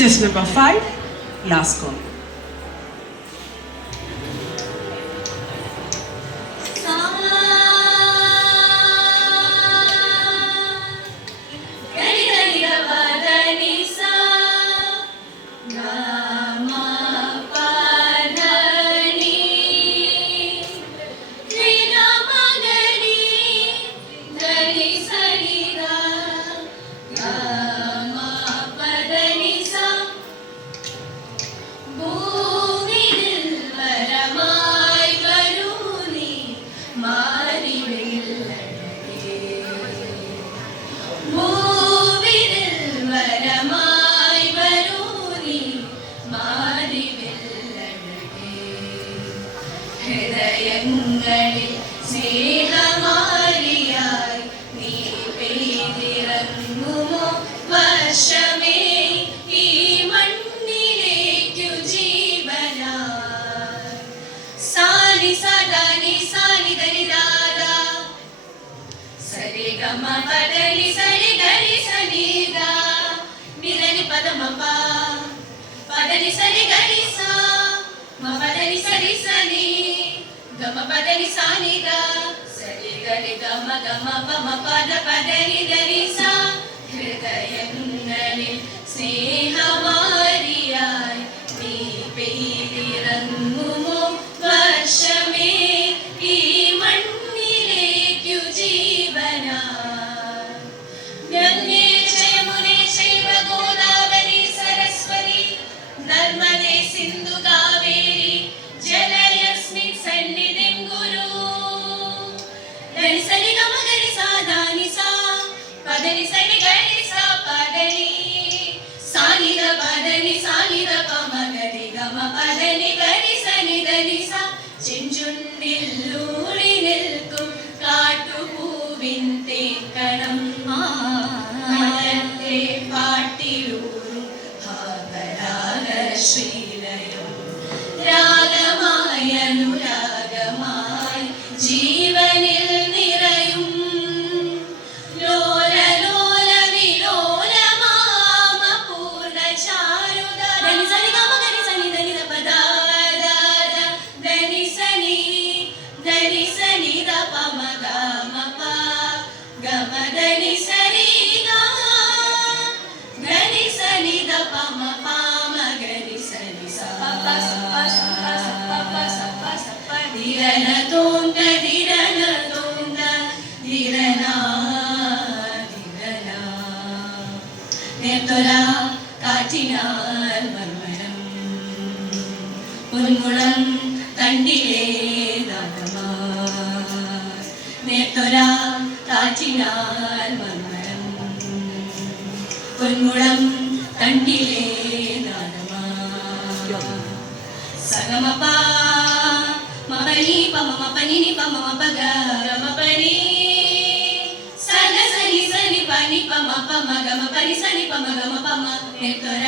Chess number 5, last call. ഹൃദയങ്ങളിൽ സ്നേഹമാരിയായി നീ പെയ്തിറങ്ങുമോ വർഷമേ ഈ മണ്ണിലേക്കു ജീവനായി. സാനി സദാനി സാനി ധനി ദാദാ സരി ഗമ പദനി സരി ഗരി സനി ദാ നിരനി പദമ പ പദനി സരി ഗരി സా మ పదని సరి సని గమ పదని సాని ద సరి గరి గమ గమ పమ పద పదని దని సా ഹൃദയങ്ങളിൽ സ്നേഹമാരിയായി നീ പെയ്തിറങ്ങുമോ വർഷമേ ഈ മണ്ണിലേക്കു ജീവനായി. ഗംഗേ ജയമുനേ ചൈവ ഗോദാവരി സരസ്വതി നർമ്മദേ സിന്ധു കാവേരി ജലയസ്മിൻ സന്നിധിം കുരു. ധനി സരി ഗമ ഗരി സാ ധാനി സാ പദനി സരി ഗരി സാ പദനി സാനി ധ പദനി സാനി ധ പമ ഗരി ഗമ പദനി ഗരി സനി ധനി സാ. ചെഞ്ചുണ്ടിൽ ഊറി നിൽക്കും കാട്ടുപൂവിൻ തേക്കണം മലത്തെ പാട്ടിലൂറും ശ്രീലയം രാഗമായി അനുരാഗമായി ജീവനിൽ നിറയും ലോല ലോല വിലോലമാമ പൂർണ്ണ ചാരുത. ധനി സനി ഗമ ഗരി സനി ധനി ധ പദ ധനി സനി ധ പമ ഗമ പ ഗമ ധനി സരി ഗ ധനി സനി ധ പമ പാമ ഗരി സനി സ പ ധിരന തോംഗ ധിരന തോംഗ ധിരന ധിരന. നേത്തൊര കാറ്റിനാൽ മർമരം പൊന്മുളം തണ്ടിലേ നാദമാ. നേത്തൊര കാറ്റിനാൽ മർമരം പൊന്മുളം തണ്ടിലേ നാദമാ. സഗമപ മപനി പമ മപനി നി പമ മപഗ ഗമപനി സഗ സനി സനി പനി പമ പമ ഗമ പനി സനി പമ ഗമ പമ. നേത്തൊര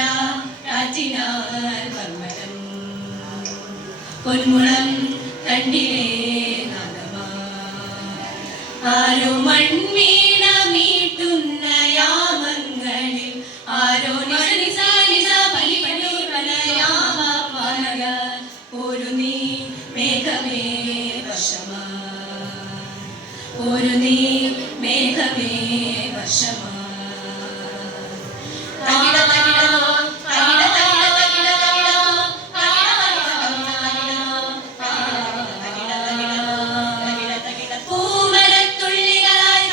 കാറ്റിനാൽ മർമരം പൊന്മുളം തണ്ടിലേ നാദമാ. ആരോ മൺവീണ മീട്ടുന്ന യാമങ്ങളിൽ ആരോ നിസ നിസ പനി പനി പനയാമ പനഗ. ഒരു നീ മേഘമേ വർഷമാ ഒരു നീ മേഘമേ വർഷമാ. പൂമരത്തുള്ളികളായി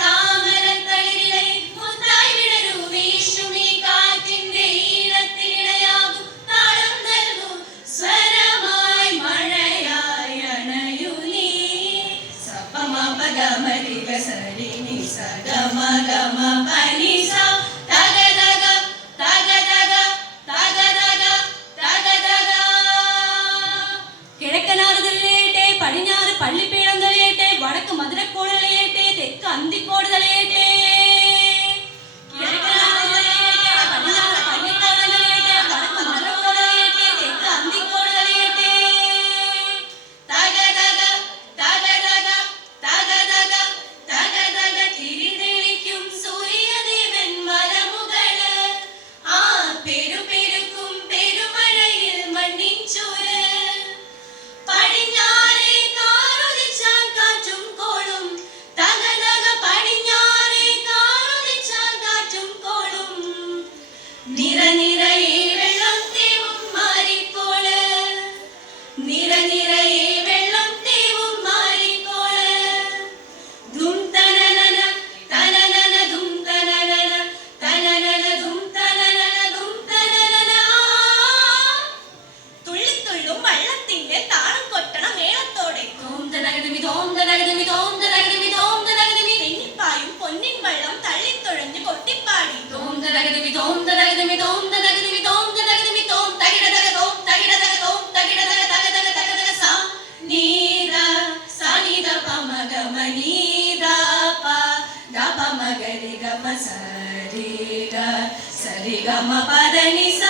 സരി ഗമ പദ നിസ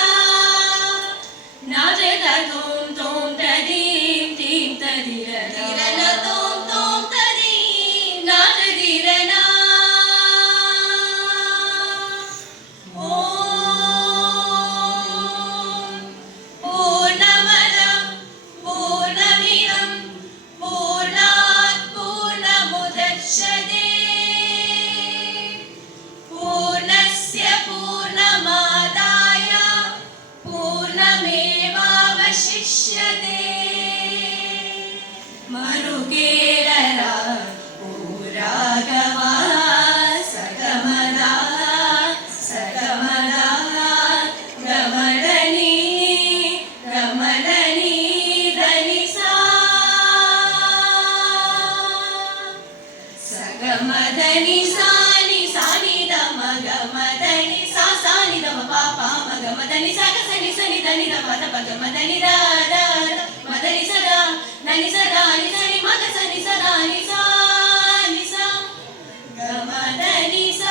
നാദ തോം തോം തദീം തീം തദിര ദിരന തോം തോം തദീം നാദ ദിരന ഓം പൂർണ്ണമദ പൂർണ്ണമിദം പൂർണ്ണാത് പൂർണ്ണമുദച്യതേ പൂർണ്ണസ്യ പൂർണ്ണമാദായ പൂർണ്ണമേവാവശിഷ്യതേ മറുകേരള പൂരാഗവ സഗമദ സഗമദ ഗമദനി ഗമദനി ധനിസാ സഗമദനി സാനി സാനി ദമ ഗമദനി സാ സാനി ദമ പാപ മഗമദനി സഗ സനി സനി ധനി ദ പദ പദ മദനി ദ ദ മദനി സദാ നനി സദാ നി സനി മദ സനി സദാ നി സാ നി സ ഗമദനി സ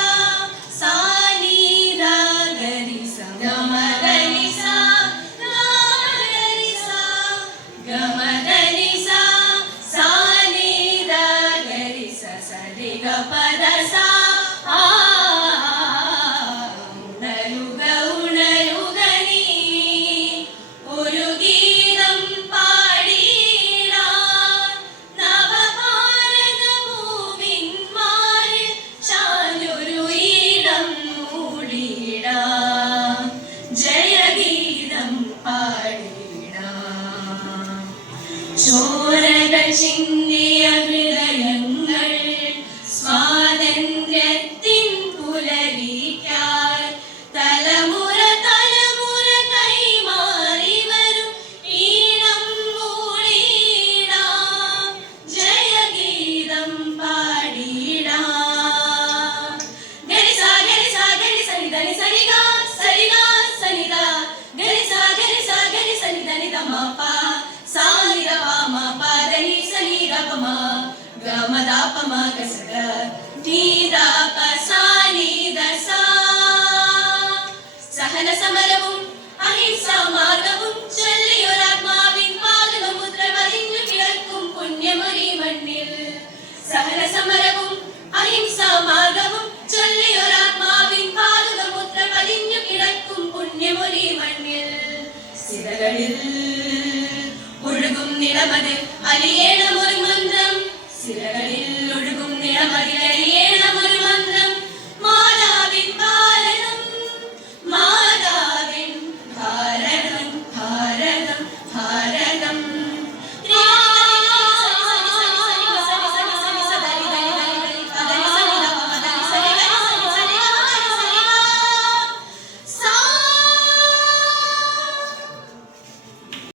സാനി ദ ഗരി സ ഗമദനി സ ഗമദനി സ ഗമദനി സ സാനി ദ ഗരി സ സരി ഗ പദ സ ആ ഉണരുക ഉണരുക നീ ഒരു ഗീതം പാടിടാൻ നവഭാരതഭൂമിന്മാരിൽ ചാലൊരു ഈടം മൂടിടാൻ ജയഗീതം പാടിടാൻ ചോരകൾ ചിന്തിയ ഹൃദയങ്ങൾ സ്വാതന്ത്ര്യത്തിൻ പുലരിക്കായി തലമുറ തലമുറ കൈമാറി വരും ഈണം മൂളിടാം ജയഗീതം പാടിടാം ഗരി സ ഗരി സനി ധനി സനി ഗ സനി സനി ദ ഗരി സ ഗരി സനി ധനി ദ മ പ സാനി ദ പ മ പ ധനി സനി ര പ മ ഗ മ ദ പ മ ഗ സ ഗ നി ദ പ സാനി ദ സ സഹന സമരവും അഹിംസാ മാർഗവും ചൊല്ലിയൊരാത്മാവിൻ പാദമുദ്ര പതിഞ്ഞു കിടക്കും പുണ്യമൊരി മണ്ണിൽ സഹന സമരവും അഹിംസാ മാർഗവും ചൊല്ലിയൊരാത്മാവിൻ പാദമുദ്ര പതിഞ്ഞു കിടക്കും പുണ്യമൊരി മണ്ണിൽ സിരകളിൽ ഒഴുകും നിളമതിൽ അലിയേണമൊരു